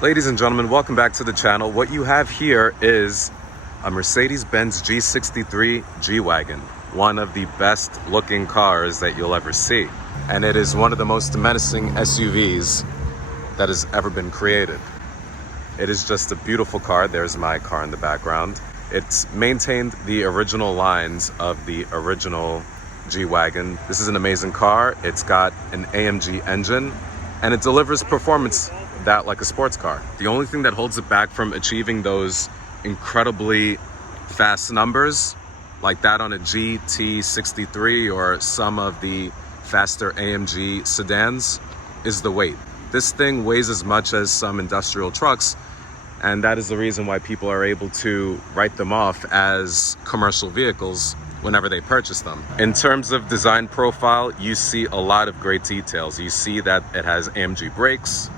Ladies and gentlemen, welcome back to the channel. What you have here is a Mercedes Benz G63 G-Wagon, one of the best looking cars that you'll ever see. And it is one of the most menacing SUVs that has ever been created. It is just a beautiful car. There's my car in the background. It's maintained the original lines of the original G-Wagon. This is an amazing car. It's got an AMG engine and it delivers performance that like a sports car. The only thing that holds it back from achieving those incredibly fast numbers like that on a GT63 or some of the faster AMG sedans is the weight. This thing weighs as much as some industrial trucks, and that is the reason why people are able to write them off as commercial vehicles whenever they purchase them. In terms of design profile, you see a lot of great details. You see that it has AMG brakes.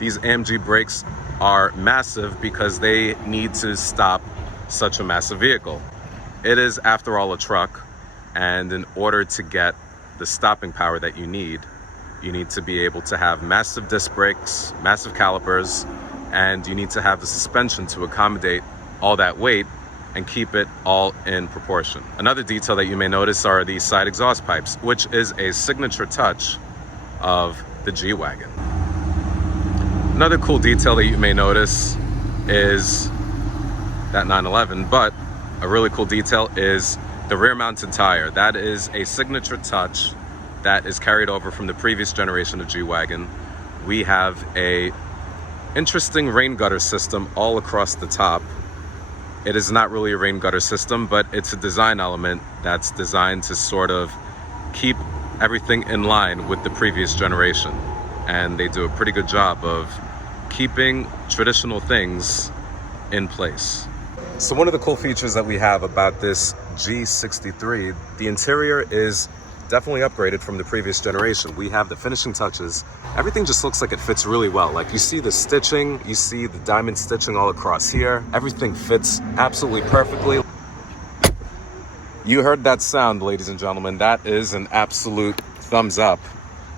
These AMG brakes are massive because they need to stop such a massive vehicle. It is, after all, a truck, and in order to get the stopping power that you need to be able to have massive disc brakes, massive calipers, and you need to have the suspension to accommodate all that weight and keep it all in proportion. Another detail that you may notice are the side exhaust pipes, which is a signature touch of the G-Wagon. Another cool detail that you may notice is that 911, but a really cool detail is the rear mounted tire. That is a signature touch that is carried over from the previous generation of G-Wagon. We have a interesting rain gutter system all across the top. It is not really a rain gutter system, but it's a design element that's designed to sort of keep everything in line with the previous generation. And they do a pretty good job of keeping traditional things in place. So one of the cool features that we have about this G63, the interior is definitely upgraded from the previous generation. We have the finishing touches. Everything just looks like it fits really well. Like, you see the stitching, you see the diamond stitching all across here. Everything fits absolutely perfectly. You heard that sound, ladies and gentlemen. That is an absolute thumbs up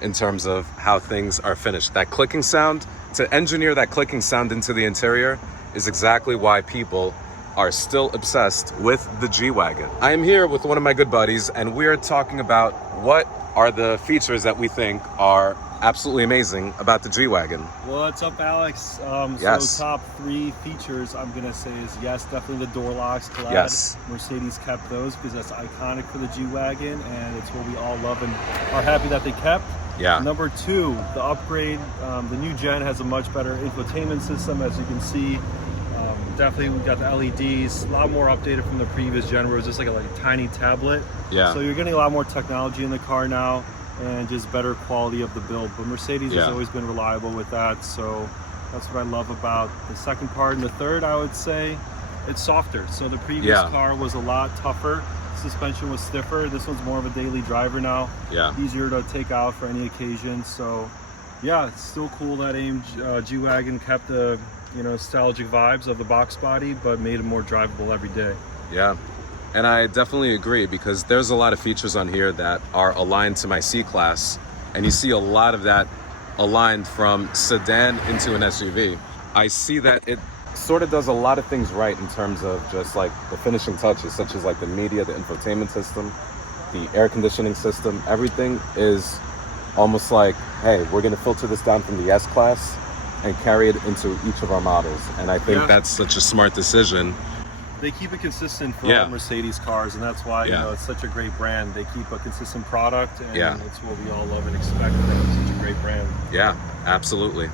in terms of how things are finished. That clicking sound, to engineer that clicking sound into the interior is exactly why people are still obsessed with the G-Wagon. I am here with one of my good buddies, and we are talking about what are the features that we think are absolutely amazing about the G-Wagon. What's up, Alex? Yes. So top three features I'm gonna say is yes, definitely the door locks. Glad Yes. Mercedes kept those because that's iconic for the G-Wagon, and it's what we all love and are happy that they kept. Yeah. Number two, the upgrade. The new gen has a much better infotainment system, as you can see. Definitely, we got the LEDs, a lot more updated from the previous gen, where it was just like a tiny tablet. Yeah. So you're getting a lot more technology in the car now, and just better quality of the build. But Mercedes has always been reliable with that, so that's what I love about the second part. And the third, I would say, it's softer. So the previous car was a lot tougher. Suspension was stiffer. This one's more of a daily driver now. Yeah. Easier to take out for any occasion. So yeah, it's still cool that AMG G-Wagon kept the nostalgic vibes of the box body, but made it more drivable every day. Yeah. And I definitely agree, because there's a lot of features on here that are aligned to my C-Class, and you see a lot of that aligned from sedan into an SUV. I see that it sort of does a lot of things right in terms of just like the finishing touches, such as like the media, the infotainment system, the air conditioning system. Everything is almost like, hey, we're going to filter this down from the S-Class and carry it into each of our models. And I think that's such a smart decision. They keep it consistent for all Mercedes cars, and that's why it's such a great brand. They keep a consistent product, and it's what we all love and expect from them. Such a great brand. Yeah, absolutely.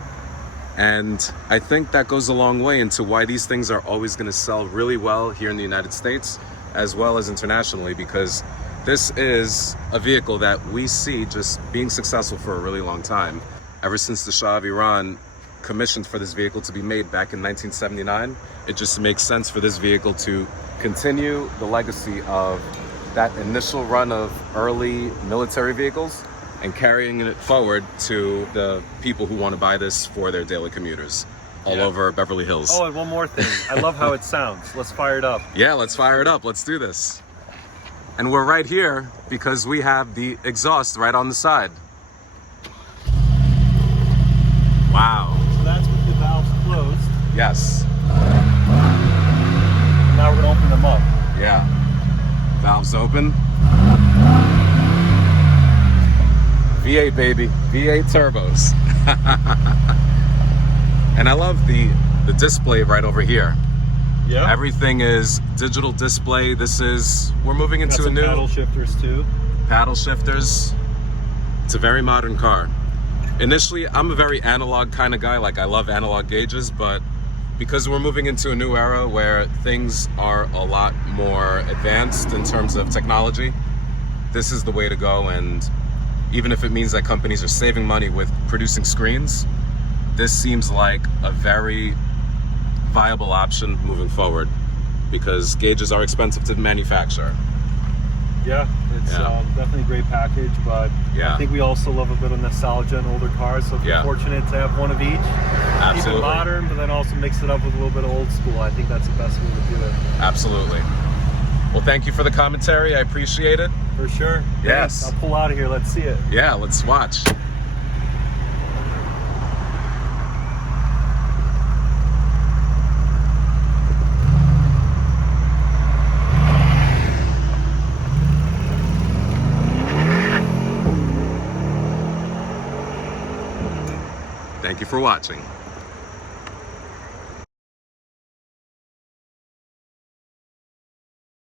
And I think that goes a long way into why these things are always going to sell really well here in the United States as well as internationally, because this is a vehicle that we see just being successful for a really long time. Ever since the Shah of Iran commissioned for this vehicle to be made back in 1979, it just makes sense for this vehicle to continue the legacy of that initial run of early military vehicles and carrying it forward to the people who want to buy this for their daily commuters all over Beverly Hills. Oh, and one more thing. I love how it sounds. Let's fire it up. Yeah, let's fire it up. Let's do this. And we're right here because we have the exhaust right on the side. Wow. So that's with the valves closed. Yes. Now we're gonna open them up. Yeah. Valves open. V8 baby, V8 turbos. And I love the display right over here. Yeah. Everything is digital display. We're moving into a new paddle shifters too. Paddle shifters. It's a very modern car. Initially, I'm a very analog kind of guy. Like, I love analog gauges, but because we're moving into a new era where things are a lot more advanced in terms of technology, this is the way to go. And even if it means that companies are saving money with producing screens, this seems like a very viable option moving forward, because gauges are expensive to manufacture. Yeah, it's definitely a great package, but I think we also love a bit of nostalgia in older cars, so if you're fortunate to have one of each. Absolutely. Keep it modern, but then also mix it up with a little bit of old school. I think that's the best way to do it. Absolutely. Well, thank you for the commentary. I appreciate it. For sure. Yes. I'll pull out of here. Let's see it. Yeah, let's watch. Thank you for watching.